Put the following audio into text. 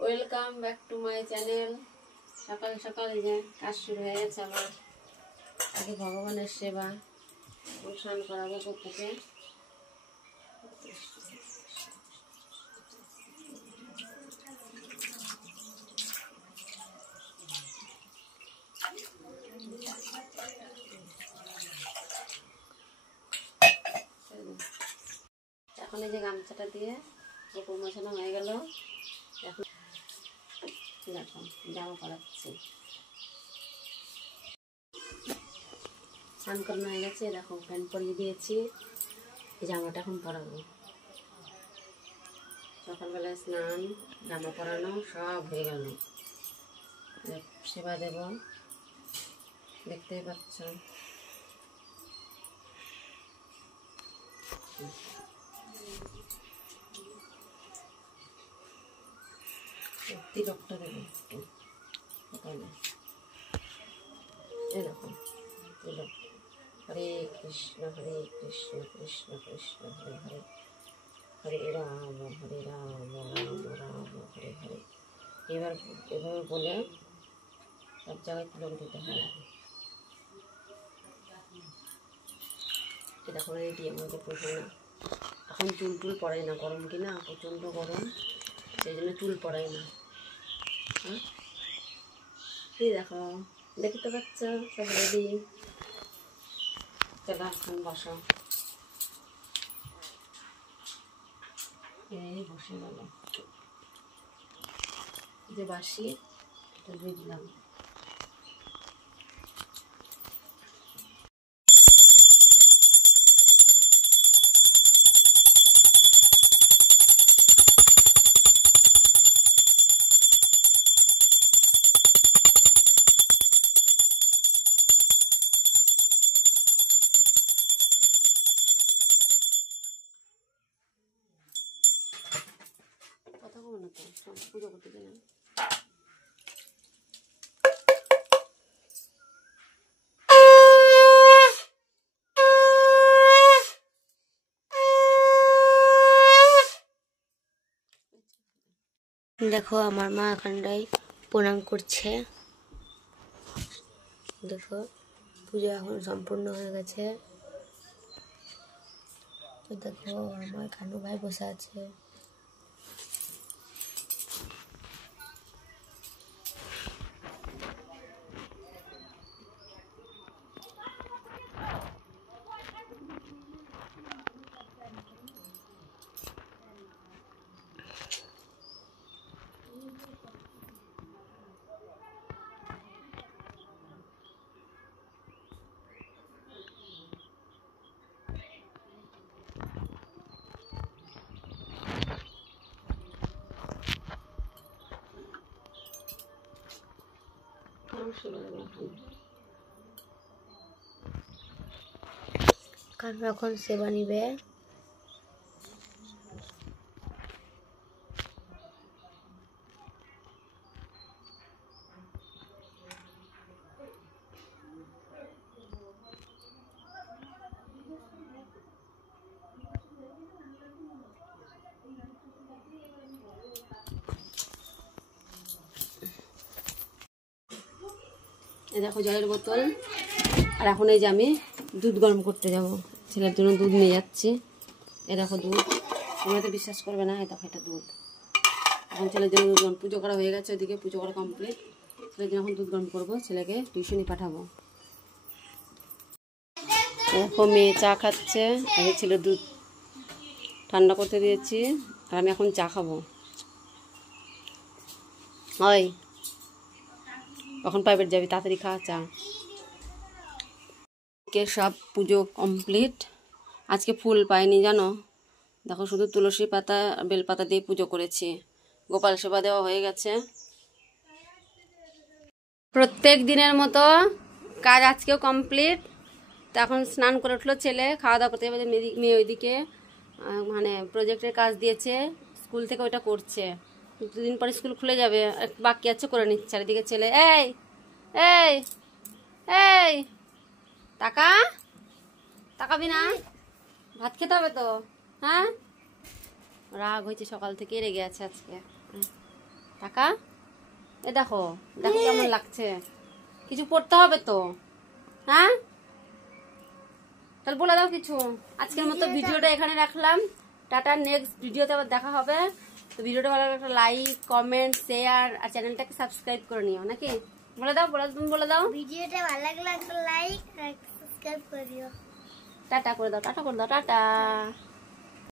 Welcome back to my channel. সকাল সকাল যে কাজ শুরু হয়ে গেছে আমার। আগে ভগবানের সেবা অনুষ্ঠান করাবো প্রত্যেকে। এখন এই যে গামছাটা দিয়ে গোপর মোছানো হয়ে গেল। এখন দেখো জামা পরাচ্ছি, স্নান করানো হয়ে গেছে। দেখো প্যান্ট পরিয়ে দিয়েছি, জামাটা এখন পরাবো। সকালবেলায় স্নান, জামা পরানো সব হয়ে গেল। সেবা দেব, দেখতেই পাচ্ছ। তিলকটা দেবো সকালে, এরকম তিলক। হরে কৃষ্ণ কৃষ্ণ কৃষ্ণ হরে হরে, হরে রাম রাম রাম হরে হরে। এভাবে বলে সব জায়গায় তিলক দিতে হয়। দেখো রেডি আমাদের প্রচুর না, এখন চুল টুল পড়াই না, গরম কিনা প্রচণ্ড গরম, সেই জন্য চুল পড়াই না। হ্যাঁ এই দেখো, দেখতে পাচ্ছ সব রেডি। চলো এখন বসো। এই বসে গেল যে বাসি, এটা বুঝলাম। কথা বলো না তো, সব পুজো করতে দিলাম। দেখো আমার মা এখানটায় প্রণাম করছে। দেখো পুজো এখন সম্পূর্ণ হয়ে গেছে। তো দেখো আমার কানু ভাই বসে আছে। কারণ এখন সেবা নিবে। এই দেখো জলের বোতল, আর এখন এই যে আমি দুধ গরম করতে যাব, ছেলের জন্য দুধ নিয়ে যাচ্ছি। এ দেখো দুধ, তোমরা তো বিশ্বাস করবে না, এই দেখো এটা দুধ। এখন ছেলের জন্য দুধ গরম, পুজো করা হয়ে গেছে, ওইদিকে পুজো করা কমপ্লিট। ছেলের জন্য এখন দুধ গরম করবো, ছেলেকে টিউশনি পাঠাবো। দেখো মেয়ে চা খাচ্ছে, আগে ছেলে দুধ ঠান্ডা করতে দিয়েছি, আর আমি এখন চা খাবো। ওই কখন প্রাইভেট যাবি, তাড়াতাড়ি খা চা। সব পুজো কমপ্লিট। আজকে ফুল পাইনি জানো, দেখো শুধু তুলসী পাতা বেলপাতা দিয়ে পুজো করেছি। গোপাল সেবা দেওয়া হয়ে গেছে। প্রত্যেক দিনের মতো কাজ আজকেও কমপ্লিট। তো এখন স্নান করে উঠলো ছেলে, খাওয়া দাওয়া করতে যাবে। মেয়ে ওইদিকে মানে প্রজেক্টের কাজ দিয়েছে স্কুল থেকে, ওইটা করছে। দুদিন পরে স্কুল খুলে যাবে, বাকি আছে করে নিচ্ছে। আর এদিকে ছেলে এই এই এই টাকা তাকাবি না, ভাত খেতে হবে তো। হ্যাঁ রাগ হয়েছে, সকাল থেকে রেগে আছে আজকে। টাকা এ দেখো দেখো কেমন লাগছে, কিছু পড়তে হবে তো। হ্যাঁ তাহলে বলে দাও কিছু। আজকের মতো ভিডিওটা এখানে রাখলাম, টাটা। নেক্সট ভিডিওতে আবার দেখা হবে। তো ভিডিওটা ভালো লাগলে একটা লাইক, কমেন্ট, শেয়ার আর চ্যানেলটাকে সাবস্ক্রাইব করে নিও নাকি। বলে দাও, তুমি বলে দাও। ভিডিওটা ভালো লাগলে একটা লাইক আর সাবস্ক্রাইব করিও। টাটা করে দাও, টাটা করে দাও, টাটা।